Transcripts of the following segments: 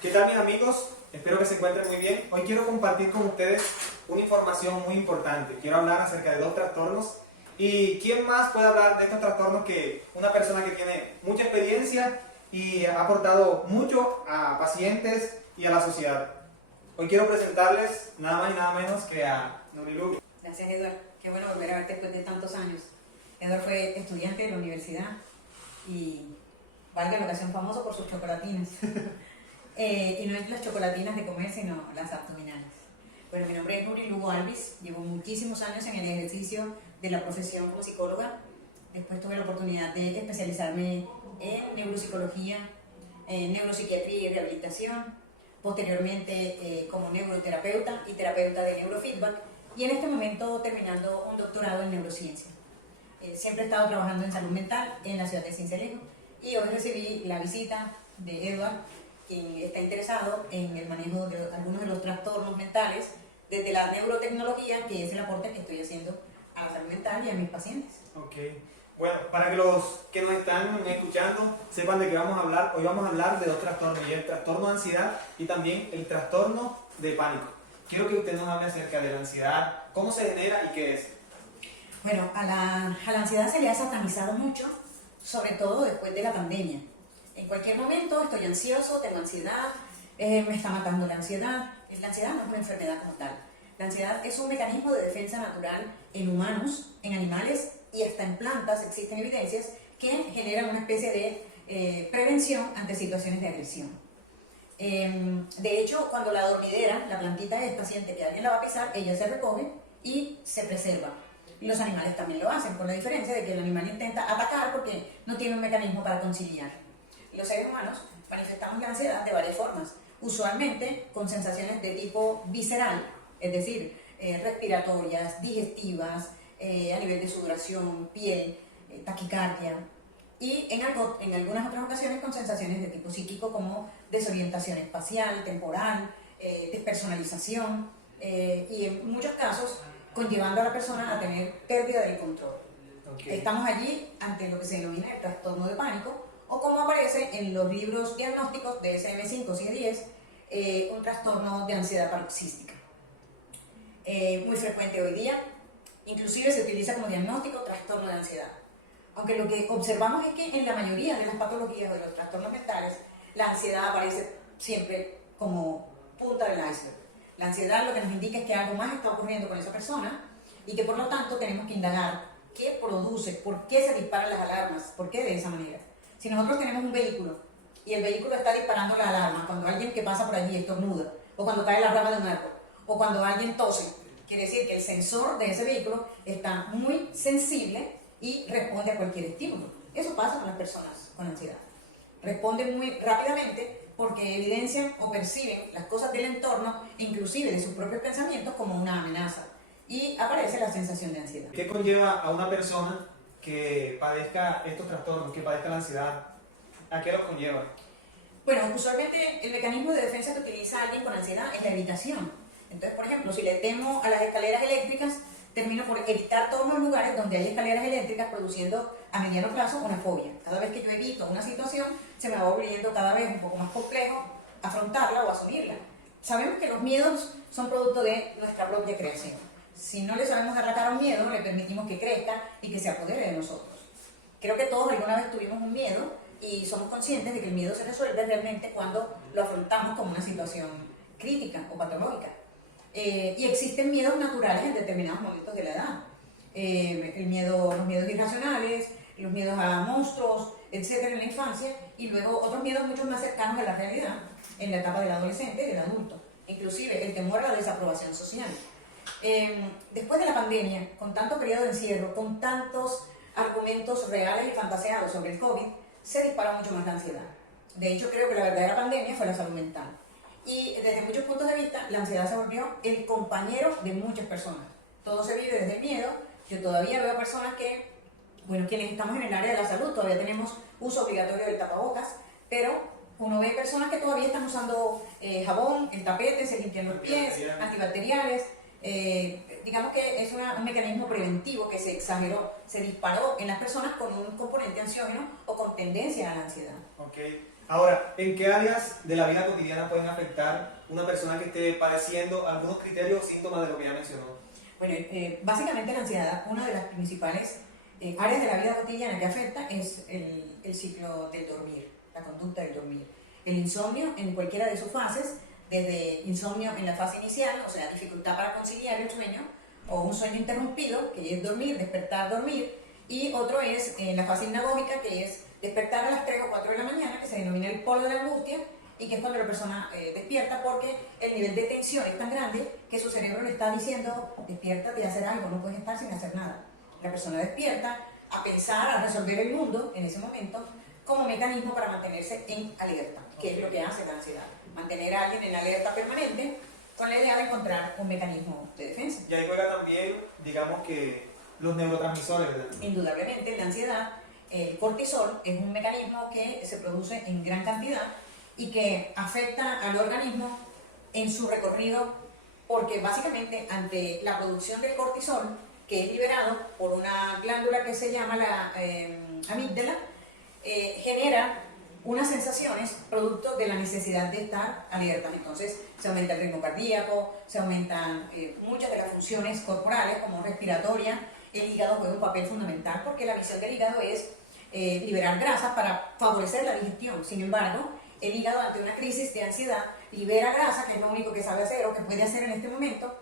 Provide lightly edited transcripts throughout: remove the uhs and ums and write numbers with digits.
¿Qué tal, mis amigos? Espero que se encuentren muy bien. Hoy quiero compartir con ustedes una información muy importante. Quiero hablar acerca de 2 trastornos. ¿Y quién más puede hablar de estos trastornos que una persona que tiene mucha experiencia y ha aportado mucho a pacientes y a la sociedad? Hoy quiero presentarles nada más y nada menos que a Norilu. Gracias, Eduardo. Qué bueno volver a verte después de tantos años. Eduardo fue estudiante de la universidad y valga la ocasión famoso por sus chocolatinas. Y no es las chocolatinas de comer, sino las abdominales. Bueno, mi nombre es Norilu Alvis, llevo muchísimos años en el ejercicio de la profesión como psicóloga. Después tuve la oportunidad de especializarme en neuropsicología, en neuropsiquiatría y rehabilitación. Posteriormente como neuroterapeuta y terapeuta de neurofeedback. Y en este momento terminando un doctorado en neurociencia. Siempre he estado trabajando en salud mental en la ciudad de Sincelejo y hoy recibí la visita de Edward, quien está interesado en el manejo de algunos de los trastornos mentales desde la neurotecnología, que es el aporte que estoy haciendo a la salud mental y a mis pacientes. Ok. Bueno, para que los que nos están escuchando sepan de qué vamos a hablar, hoy vamos a hablar de 2 trastornos, y el trastorno de ansiedad y también el trastorno de pánico. Quiero que usted nos hable acerca de la ansiedad, cómo se genera y qué es. Bueno, a la ansiedad se le ha satanizado mucho, sobre todo después de la pandemia. En cualquier momento estoy ansioso, tengo ansiedad, me está matando la ansiedad. La ansiedad no es una enfermedad como tal. La ansiedad es un mecanismo de defensa natural en humanos, en animales y hasta en plantas. Existen evidencias que generan una especie de prevención ante situaciones de agresión. De hecho, cuando la dormidera, la plantita esta, siente que alguien la va a pisar, ella se recoge y se preserva. Los animales también lo hacen, con la diferencia de que el animal intenta atacar porque no tiene un mecanismo para conciliar. Los seres humanos manifestamos la ansiedad de varias formas, usualmente con sensaciones de tipo visceral, es decir, respiratorias, digestivas, a nivel de sudoración, piel, taquicardia, y en algunas otras ocasiones con sensaciones de tipo psíquico como desorientación espacial, temporal, despersonalización, y en muchos casos conllevando a la persona a tener pérdida del control. Okay. Estamos allí ante lo que se denomina el trastorno de pánico, o como aparece en los libros diagnósticos de DSM-5 o CIE-10, un trastorno de ansiedad paroxística. Muy frecuente hoy día, inclusive se utiliza como diagnóstico trastorno de ansiedad. Aunque lo que observamos es que en la mayoría de las patologías o de los trastornos mentales, la ansiedad aparece siempre como punta del iceberg. La ansiedad lo que nos indica es que algo más está ocurriendo con esa persona y que por lo tanto tenemos que indagar qué produce, por qué se disparan las alarmas, por qué de esa manera. Si nosotros tenemos un vehículo y el vehículo está disparando la alarma cuando alguien que pasa por allí estornuda, o cuando cae la rama de un árbol, o cuando alguien tose, quiere decir que el sensor de ese vehículo está muy sensible y responde a cualquier estímulo. Eso pasa con las personas con ansiedad. Responden muy rápidamente porque evidencian o perciben las cosas del entorno, inclusive de sus propios pensamientos, como una amenaza. Y aparece la sensación de ansiedad. ¿Qué conlleva a una persona que padezca estos trastornos, que padezca la ansiedad? ¿A qué los conlleva? Bueno, usualmente el mecanismo de defensa que utiliza alguien con ansiedad es la evitación. Entonces, por ejemplo, si le temo a las escaleras eléctricas, termino por evitar todos los lugares donde hay escaleras eléctricas, produciendo a mediano plazo una fobia. Cada vez que yo evito una situación, se me va volviendo cada vez un poco más complejo afrontarla o asumirla. Sabemos que los miedos son producto de nuestra propia creación. Si no le sabemos dar la cara a un miedo, le permitimos que crezca y que se apodere de nosotros. Creo que todos alguna vez tuvimos un miedo y somos conscientes de que el miedo se resuelve realmente cuando lo afrontamos como una situación crítica o patológica. Y existen miedos naturales en determinados momentos de la edad. Los miedos irracionales, los miedos a monstruos, etcétera, en la infancia, y luego otros miedos mucho más cercanos a la realidad en la etapa del adolescente y del adulto. Inclusive el temor a la desaprobación social. Después de la pandemia, con tanto periodo de encierro, con tantos argumentos reales y fantaseados sobre el COVID, se disparó mucho más la ansiedad. De hecho, creo que la verdadera pandemia fue la salud mental. Y desde muchos puntos de vista, la ansiedad se volvió el compañero de muchas personas. Todo se vive desde el miedo. Yo todavía veo personas que, bueno, quienes estamos en el área de la salud, todavía tenemos uso obligatorio del tapabocas, pero uno ve personas que todavía están usando jabón, el tapete, se limpian los pies, antibacteriales. Digamos que es un mecanismo preventivo que se exageró, se disparó en las personas con un componente ansiógeno o con tendencia a la ansiedad. Ok. Ahora, ¿en qué áreas de la vida cotidiana pueden afectar una persona que esté padeciendo algunos criterios o síntomas de lo que ya mencionó? Bueno, básicamente la ansiedad, una de las principales áreas de la vida cotidiana que afecta es el ciclo del dormir, la conducta del dormir. El insomnio en cualquiera de sus fases, desde insomnio en la fase inicial, o sea, dificultad para conciliar el sueño, o un sueño interrumpido, que es dormir, despertar, dormir, y otro es la fase hipnagógica, que es despertar a las 3 o 4 de la mañana, que se denomina el polo de la angustia, y que es cuando la persona despierta porque el nivel de tensión es tan grande que su cerebro le está diciendo, despiértate y hacer algo, no puedes estar sin hacer nada. La persona despierta a pensar, a resolver el mundo en ese momento como mecanismo para mantenerse en alerta, que es lo que hace la ansiedad, mantener a alguien en alerta permanente con la idea de encontrar un mecanismo de defensa. Y ahí juega también, digamos que, los neurotransmisores, ¿verdad? Indudablemente, la ansiedad, el cortisol es un mecanismo que se produce en gran cantidad y que afecta al organismo en su recorrido, porque básicamente ante la producción del cortisol, que es liberado por una glándula que se llama la amígdala, genera unas sensaciones producto de la necesidad de estar alertas. Entonces se aumenta el ritmo cardíaco, se aumentan muchas de las funciones corporales como respiratoria. El hígado juega un papel fundamental porque la misión del hígado es liberar grasas para favorecer la digestión. Sin embargo, el hígado ante una crisis de ansiedad libera grasa, que es lo único que sabe hacer o que puede hacer en este momento,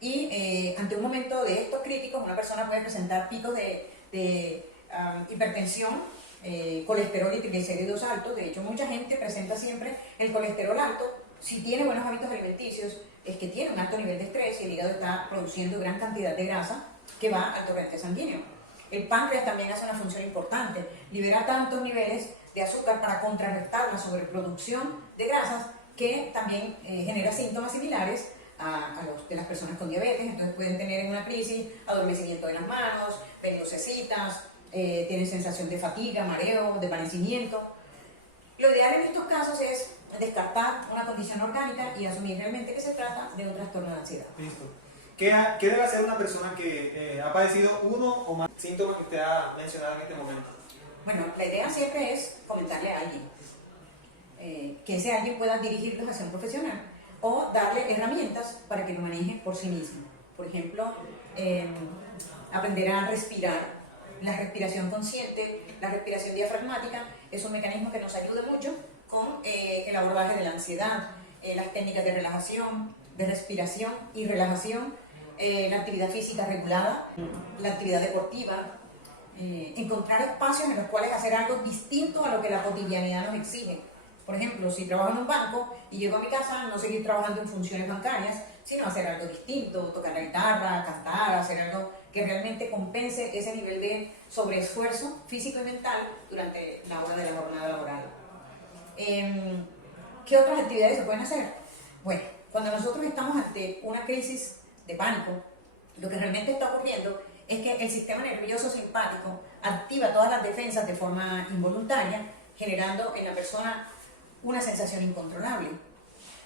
y ante un momento de estos críticos una persona puede presentar picos de hipertensión, colesterol y triglicéridos altos. De hecho, mucha gente presenta siempre el colesterol alto. Si tiene buenos hábitos alimenticios, es que tiene un alto nivel de estrés y el hígado está produciendo gran cantidad de grasa que va al torrente sanguíneo. El páncreas también hace una función importante, libera tantos niveles de azúcar para contrarrestar la sobreproducción de grasas, que también genera síntomas similares a los de las personas con diabetes. Entonces pueden tener en una crisis adormecimiento de las manos, ven lucecitas, tienen sensación de fatiga, mareo, desvanecimiento. Lo ideal en estos casos es descartar una condición orgánica y asumir realmente que se trata de un trastorno de ansiedad. Listo. ¿Qué debe hacer una persona que ha padecido uno o más síntomas que usted ha mencionado en este momento? Bueno, la idea siempre es comentarle a alguien, que ese alguien pueda dirigirlos hacia un profesional o darle herramientas para que lo maneje por sí mismo. Por ejemplo, aprender a respirar. La respiración consciente, la respiración diafragmática es un mecanismo que nos ayuda mucho con el abordaje de la ansiedad, las técnicas de relajación, de respiración y relajación, la actividad física regulada, la actividad deportiva, encontrar espacios en los cuales hacer algo distinto a lo que la cotidianidad nos exige. Por ejemplo, si trabajo en un banco y llego a mi casa, no seguir trabajando en funciones bancarias, sino hacer algo distinto, tocar la guitarra, cantar, hacer algo que realmente compense ese nivel de sobreesfuerzo físico y mental durante la hora de la jornada laboral. ¿Qué otras actividades se pueden hacer? Bueno, cuando nosotros estamos ante una crisis de pánico, lo que realmente está ocurriendo es que el sistema nervioso simpático activa todas las defensas de forma involuntaria, generando en la persona una sensación incontrolable.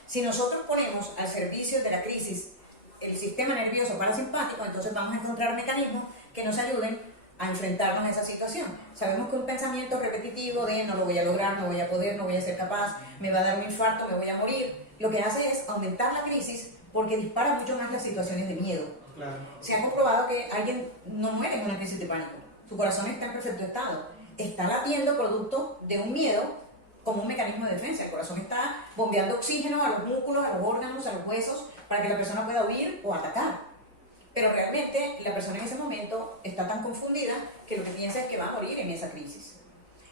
Si nosotros ponemos al servicio de la crisis el sistema nervioso parasimpático, entonces vamos a encontrar mecanismos que nos ayuden a enfrentarnos a esa situación. Sabemos que un pensamiento repetitivo de no lo voy a lograr, no voy a poder, no voy a ser capaz, me va a dar un infarto, me voy a morir, lo que hace es aumentar la crisis porque dispara mucho más las situaciones de miedo. Claro. Se ha comprobado que alguien no muere en una crisis de pánico, su corazón está en perfecto estado, está latiendo producto de un miedo como un mecanismo de defensa. El corazón está bombeando oxígeno a los músculos, a los órganos, a los huesos, para que la persona pueda huir o atacar. Pero realmente la persona en ese momento está tan confundida que lo que piensa es que va a morir en esa crisis.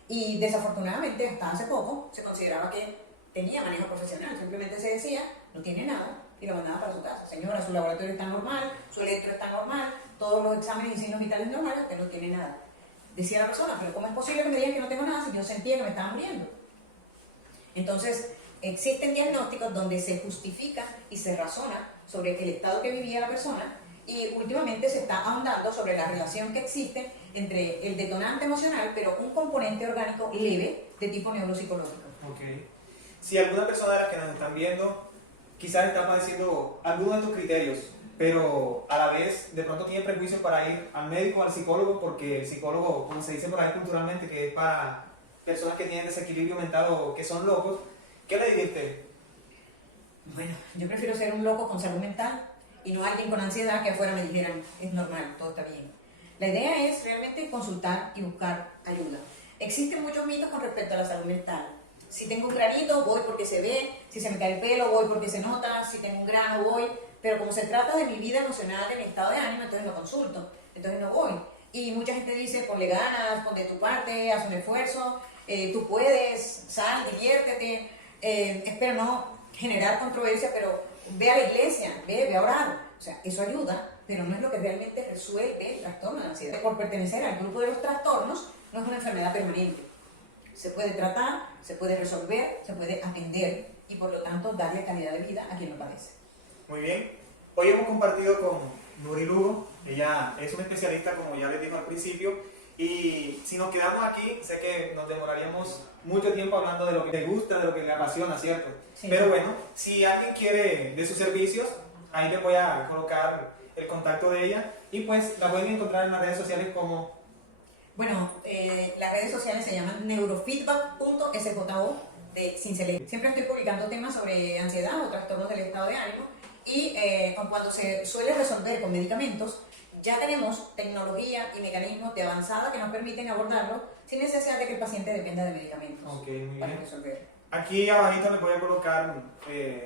Y desafortunadamente hasta hace poco se consideraba que tenía manejo profesional, simplemente se decía, no tiene nada, y lo mandaba para su casa. Señora, su laboratorio está normal, su electro está normal, todos los exámenes y signos vitales normales, usted no tiene nada. Decía la persona, pero ¿cómo es posible que me digan que no tengo nada si yo sentía que me estaba muriendo? Entonces, existen diagnósticos donde se justifica y se razona sobre el estado que vivía la persona, y últimamente se está ahondando sobre la relación que existe entre el detonante emocional, pero un componente orgánico leve de tipo neuropsicológico. Okay. Si alguna persona de las que nos están viendo quizás está padeciendo alguno de estos criterios, pero a la vez de pronto tiene prejuicios para ir al médico o al psicólogo, porque el psicólogo, como se dice por ahí culturalmente, que es para personas que tienen desequilibrio mental o que son locos, ¿qué le dirías? Bueno, yo prefiero ser un loco con salud mental y no alguien con ansiedad que afuera me dijeran, es normal, todo está bien. La idea es realmente consultar y buscar ayuda. Existen muchos mitos con respecto a la salud mental. Si tengo un granito, voy porque se ve. Si se me cae el pelo, voy porque se nota. Si tengo un grano, voy. Pero como se trata de mi vida emocional, de mi estado de ánimo, entonces no consulto. Entonces no voy. Y mucha gente dice, ponle ganas, pon de tu parte, haz un esfuerzo. Tú puedes, sal, diviértete. Espero no generar controversia, pero ve a la iglesia, ve a orar. O sea, eso ayuda, pero no es lo que realmente resuelve el trastorno de ansiedad. Por pertenecer al grupo de los trastornos, no es una enfermedad permanente. Se puede tratar, se puede resolver, se puede atender y por lo tanto darle calidad de vida a quien lo padece. Muy bien. Hoy hemos compartido con Nuri Lugo. Ella es una especialista, como ya les dije al principio. Y si nos quedamos aquí, sé que nos demoraríamos mucho tiempo hablando de lo que le gusta, de lo que le apasiona, ¿cierto? Sí. Pero bueno, si alguien quiere de sus servicios, ahí les voy a colocar el contacto de ella. Y pues la pueden encontrar en las redes sociales como... Bueno, las redes sociales se llaman neurofeedback.sjo de Cincelejo. Siempre estoy publicando temas sobre ansiedad o trastornos del estado de ánimo y cuando se suele resolver con medicamentos, ya tenemos tecnología y mecanismos de avanzada que nos permiten abordarlo sin necesidad de que el paciente dependa de medicamentos muy para bien. resolverlo. Aquí abajito les voy a colocar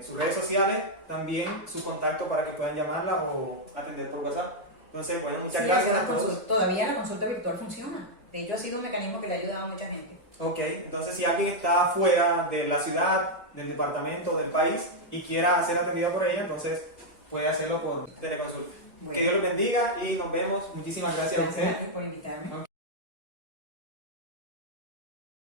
sus redes sociales, también su contacto para que puedan llamarla o atender por WhatsApp. Entonces, bueno, muchas Sí, gracias a todos. todavía la consulta virtual funciona. De hecho, ha sido un mecanismo que le ha ayudado a mucha gente. Ok, entonces si alguien está fuera de la ciudad, del departamento, del país y quiera ser atendido por ella, entonces puede hacerlo por teleconsulta. Bueno. Que Dios los bendiga y nos vemos. Muchísimas gracias a usted. Gracias por invitarme.